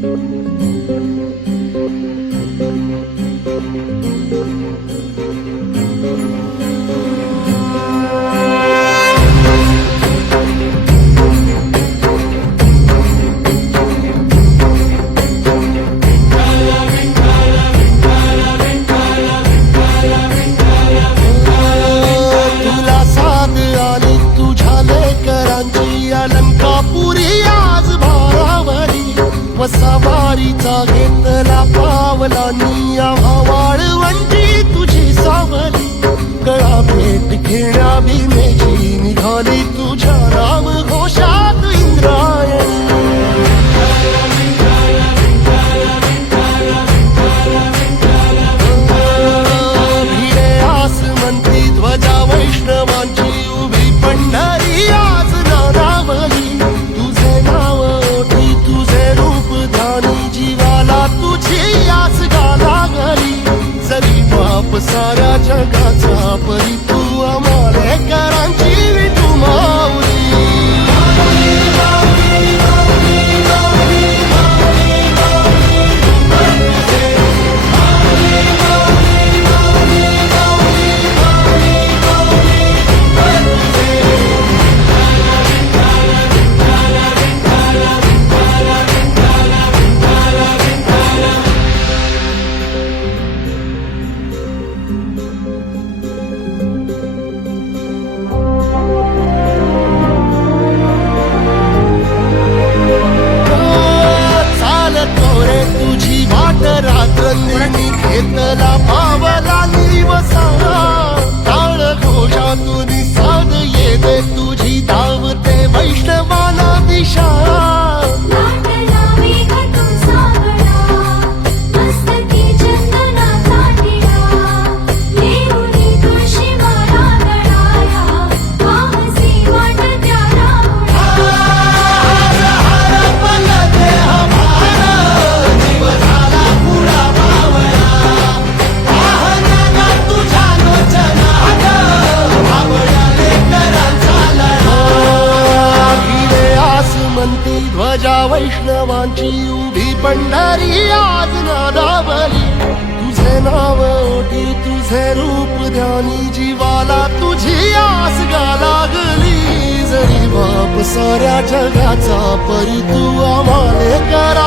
तुला साध आली तुझ्या लेकरांची अलंकापुरी आज भारावरी वसावारीचा घेतला पावलांनी आम्हा वाळवंटी तुझी सावली गळा भेट घेण्या भीमेची निघाली तुझ्या राम घोषात इंद्रायणी भिडे आसमंती ध्वजा वैष्णवांची उभी पंढरी आज नारावली तुझे नाव ओठी तुझे रूप ध्यानी जीवाला तुझी आस गाला गली जरी बाप साऱ्या जगाचा परी तू आम्हाला करांची विठू माऊली तुझी वाट रात्रंदिनी घेतला पावला दिवसा टाळ घोषातून साध येते तुझी धावते वैष्णवाला दिशा ध्वजा वैष्णवांची उभी पंढरी आज नादावली तुझे नाव ओठी तुझे रूप ध्यानी जीवाला तुझी आस गा लागली जरी बाप साऱ्या जगाचा परी तू आम्हाला करा